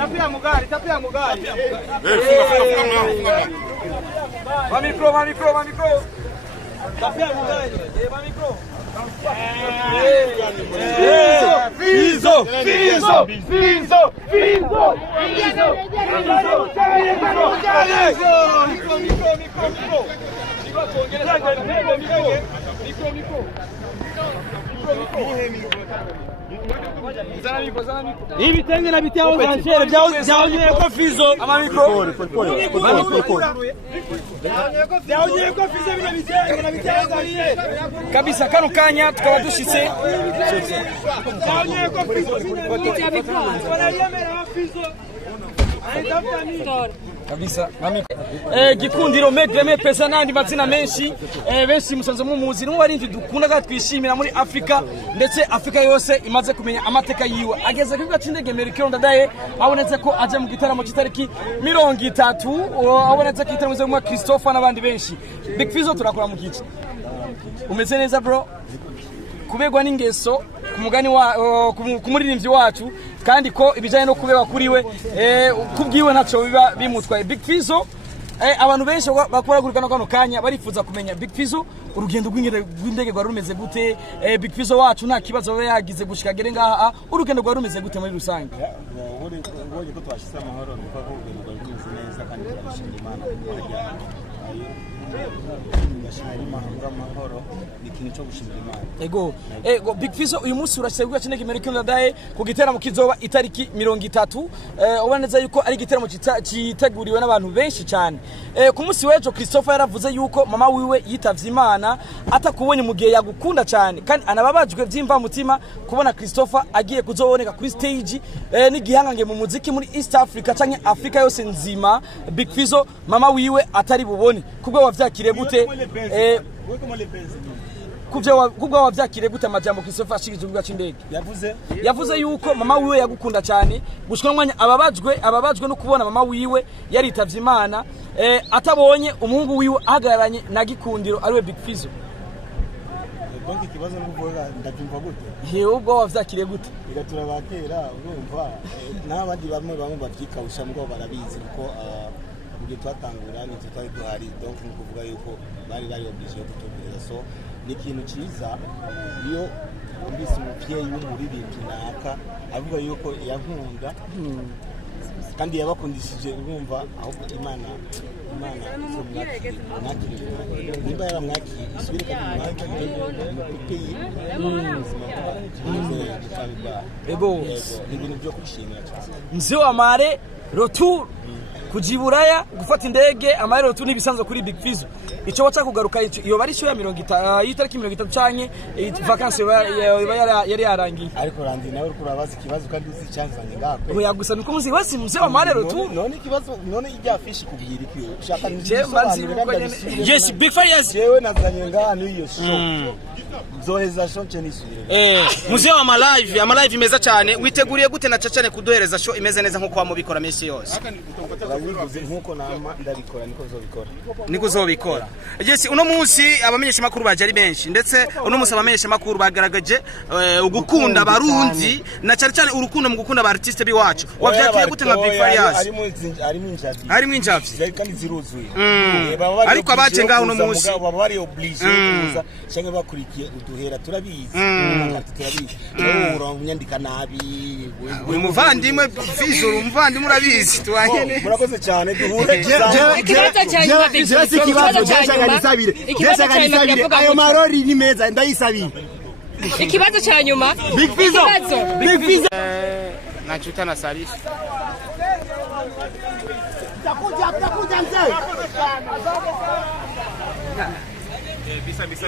Tapia mugari. Va micro. Tapia mugari. Va micro. Fizzo. Ibitenge na bitao zanchere byaonye ko Fizzo amamikro byaonye ko Fizzo ibitenge na bitao zanchere kabisa kano kanya tukaba dushitse byaonye ko Fizzo wanayemera Fizzo kabisa gikundiro megreme pesa nandi mazina menshi benshi musanze mu muzi no warindi dukunda gatwishimira muri Afrika ndetse Afrika yose imaze kumenya amateka yiwe ageze ku gatindege Amerika ndadaye abonetse ko aje mu gitaramo cy'itariki 30 abonetse ko itaramo zo Christopher nabandi benshi Big Fizzo turakora mu gice umeze neza bro kubegwa n'ingeso kumugani wa kumuririmbyi wacu kandi ko ibijanye no kubegwa kuri we kubwiwe ntaco biba bimutwaye Big Fizzo abantu benshi bakoragurikana kano kanya barifuza kumenya Big Fizzo urugendo rw'indege rwa rumeze gute Big Fizzo wacu nta kibazo baba yagize gushika gere ngaha urugendo rwa rumeze gute muri rusange ubonye ko twashyize amahoro nuko urugendo rwa rumeze neza kandi turashimira Imana Ego Big Fizzo uyu munsi urasegwa cyane Amerika ndadaye ku giteramo kizoba itariki 30 uboneza yuko ari giteramo kiteguriwe n'abantu benshi cyane ku munsi wejo Christopher yaravuze yuko mama wiwe yitavye Imana atakubonye mu gihe yagukunda cyane kandi anababajwe byimva mutima kubona Christopher agiye kuzoboneka kuri stage n'igihangange mu muziki muri East Africa canke Afrika yose nzima Big Fizzo mama wiwe atari bubone kubwo wavyakire gute kubwo wavyakire gute amajambo Christopher ashikije ubwa cy'indege yavuze yuko mama wiwe yagukunda cyane gushika mwanya ababajwe no kubona mama wiwe yaritavye Imana atabonye umuhungu wiwe ahagararanye na gikundiro ariwe Big Fizzo donc ikibazo n'uvuga ndabyumva gute ubwo wavyakire gute igatura bakera urumva n'abandi bamwe bavyikawusha ngo barabizi kuko ubwo twatangura ni tutari duhari donc nukuvuga yuko bari obligé kutubwira so ni ikintu cyiza iyo umbise umuvyeyi w'umuririmbyi naka avuga yuko yankunda kandi yabakundishije urumva aho Imana so mwakiriye niba yaramwakiye isubire kandi mwakiriye ego ni ibintu byo kwishimira cyane mzee wa mare retour kujiburaya gufata indege amarero tu nibisanzwe kuri Big Fizzo ico wacha kugaruka iyo bari sho ya 30 yitariki 30 canke vacances yari yarangiye ariko randi nawe uri kurabaza ikibazo kandi uzi cyanzanye ngakwe oya gusa nuko muzi wese mzee wa marero tu none ikibazo none ijya fishi kubwira ikiyo ushaka yes Big Fizzo yewe nazanye ngano iyo show zoheza show chenisubire muzee wa live imeza cyane witeguriye gute na cacane kuduhereza show imeze neza nkuko wamubikora mesi yose nkuko nama ndabikora niko zobikora yes uno munsi abamenyesha makuru baje ari benshi ndetse uno munsi abamenyesha makuru bagaragaje ugukunda barundi na cyane urukundo mu gukunda ba artiste biwacu wavyakiye gute nka Big Fizzo harimo injavyi kandi ziruzuye ariko abace ngaho uno munsi baba bari obligé kuza cyangwa bakurikiye uduhera turabizi uranyandika nabi umuvandimwe Fizzo umuvandimwe urabizi twahene murakoze cyane duhure ayo marori ni meza ndayisabira ikibazo cya nyuma Big Fizzo nachuta na Salisi bisa